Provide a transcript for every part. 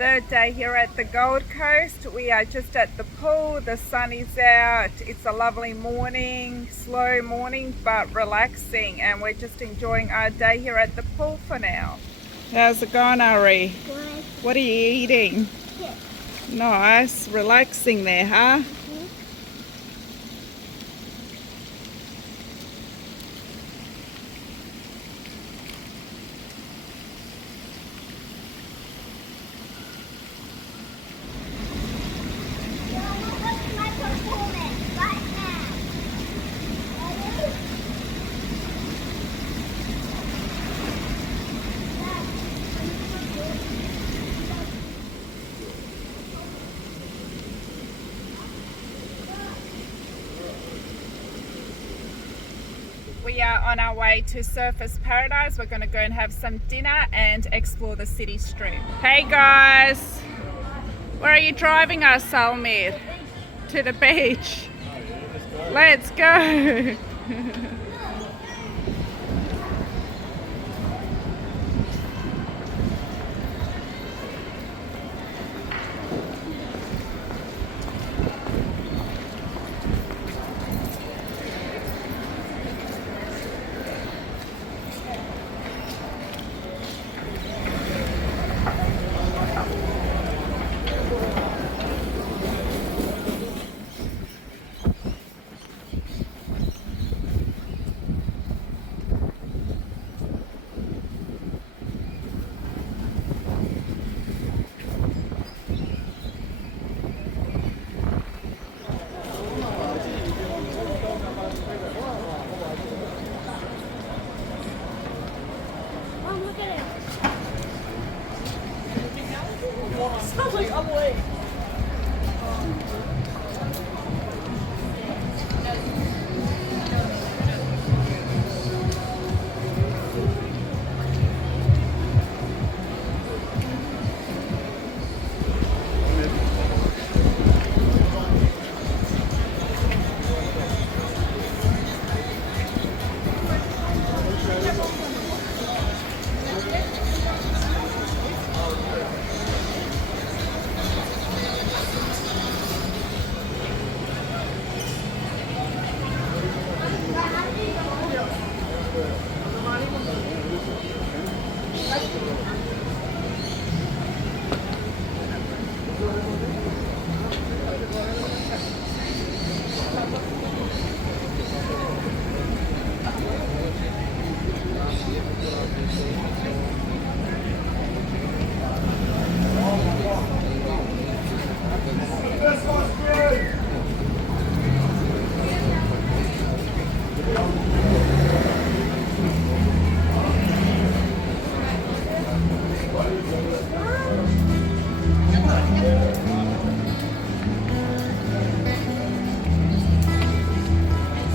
third day here at the Gold Coast. We are just at the pool, the sun is out, it's a lovely morning, slow morning but relaxing, and we're just enjoying our day here at the pool for now. How's it going, Ari? Good. What are you eating? Chips. Nice, relaxing there, huh? We are on our way to Surfers Paradise. We're going to go and have some dinner and explore the city street. Hey guys, where are you driving us, Salmir? To the beach. Let's go. Sounds like I'm late.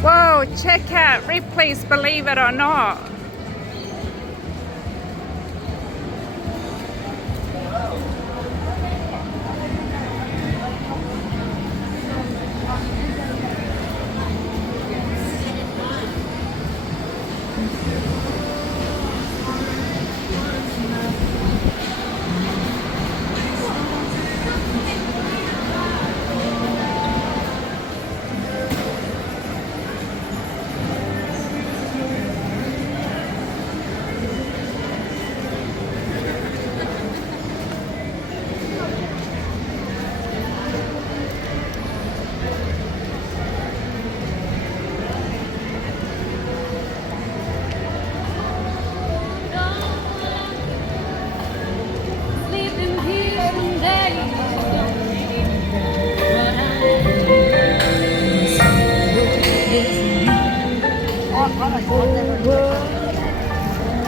Whoa, check out Ripley's Believe It or Not.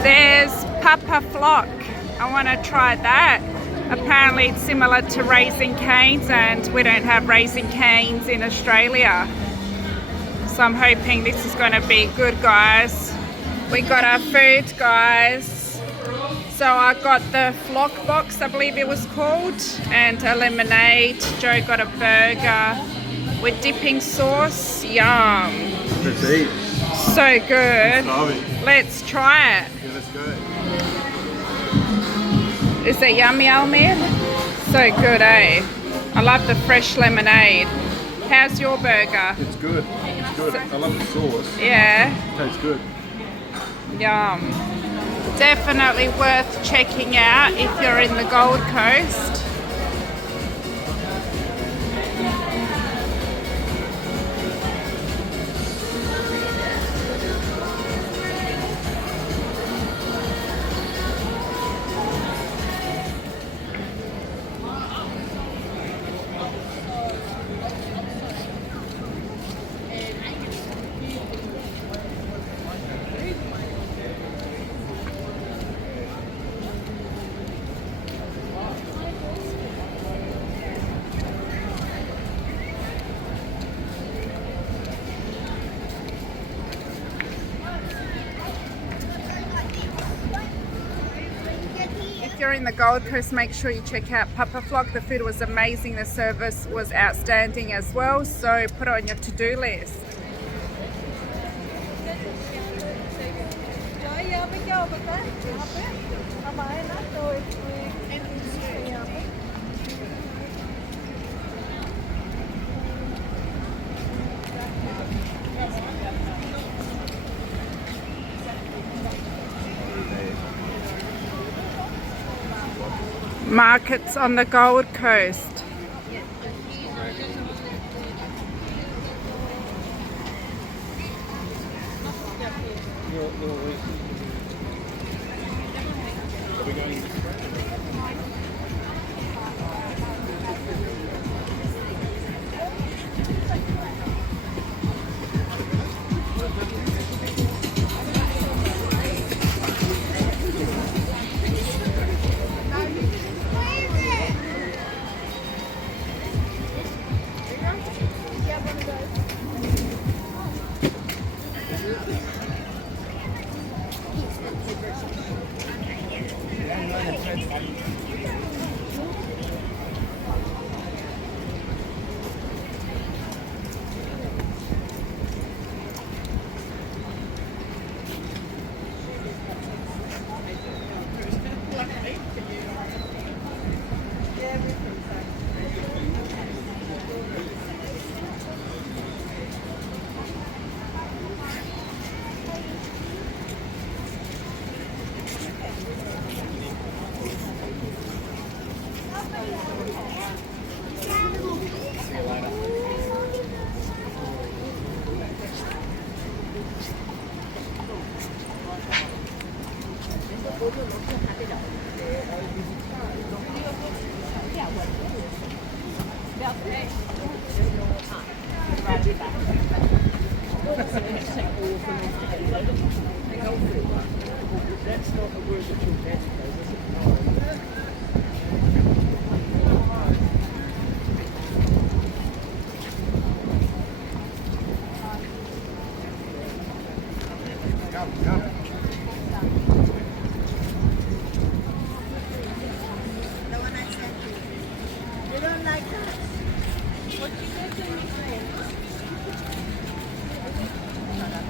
There's Papa Flock. I want to try that. Apparently it's similar to Raising Cane's, and we don't have Raising Cane's in Australia. So I'm hoping this is going to be good, guys. We got our food, guys. So I got the Flock box, I believe it was called, and a lemonade. Joe got a burger with dipping sauce. Yum. Let's eat. So good. Let's try it. Yeah, let's go. Is it yummy, Almir? So good, eh? I love the fresh lemonade. How's your burger? It's good. It's good. I love the sauce. Yeah, It tastes good. yum. Definitely worth checking out if you're in the Gold Coast. If you're in the Gold Coast, make sure you check out Papa Flock. The food was amazing, the service was outstanding as well, so put it on your to-do list. Markets on the Gold Coast.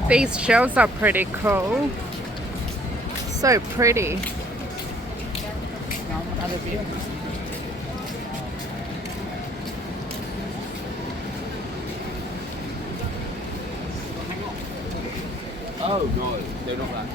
These shells are pretty cool. So pretty. Oh god, they're not that.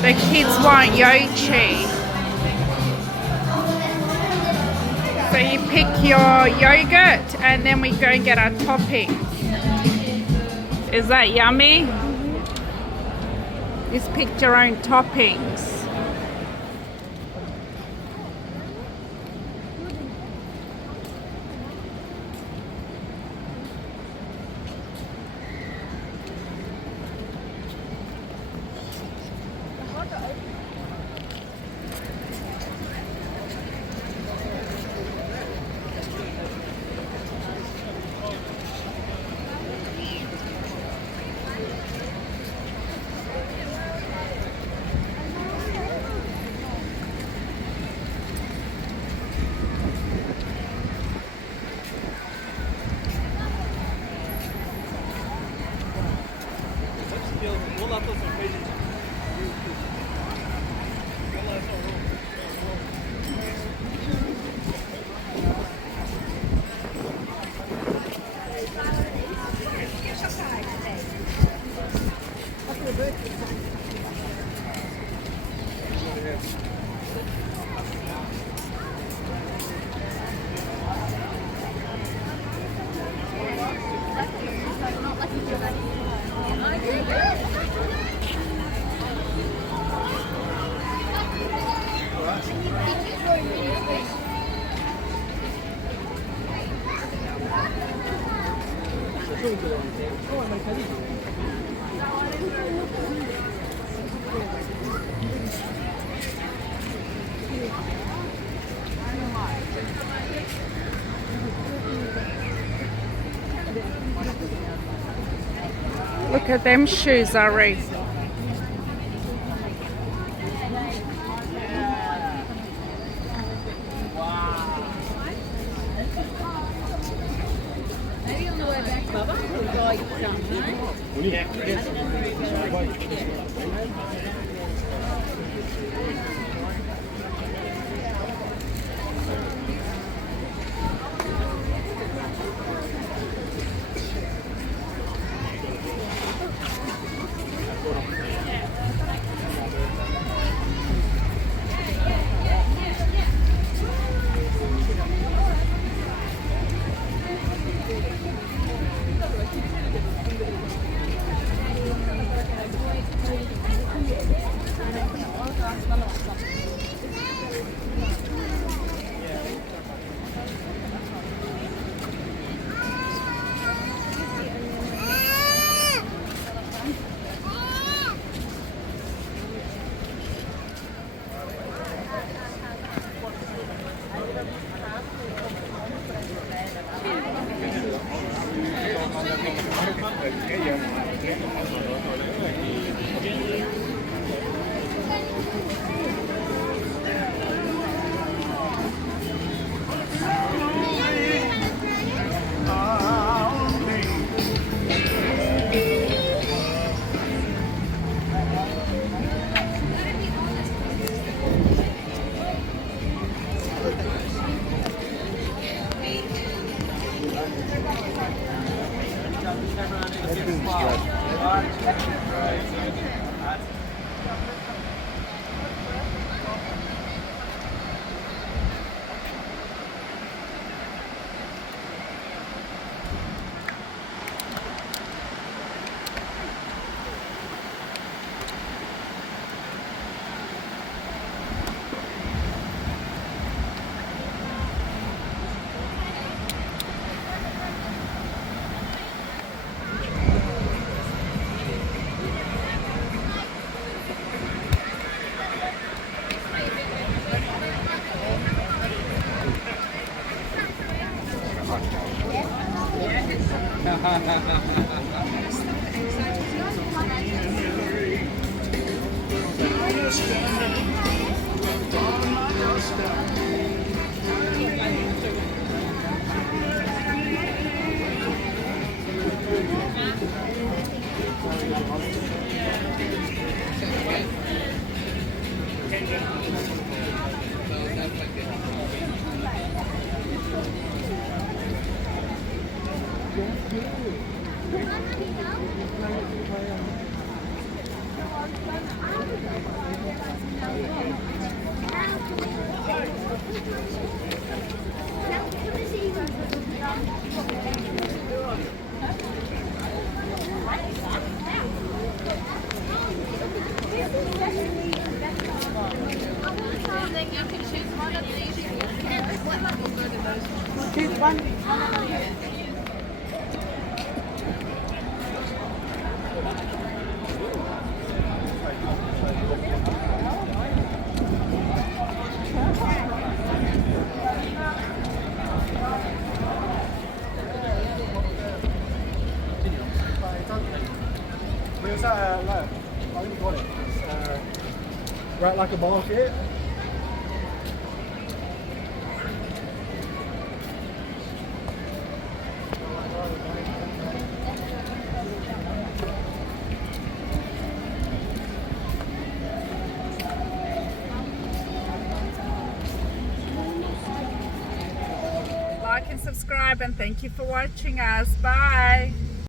The kids want yochi. So you pick your yogurt and then we go and get our toppings. Is that yummy? is pick your own toppings. Look at them shoes, Ari. Where's that? No, I haven't got it. Right, like a market. Like and subscribe, and thank you for watching us. Bye.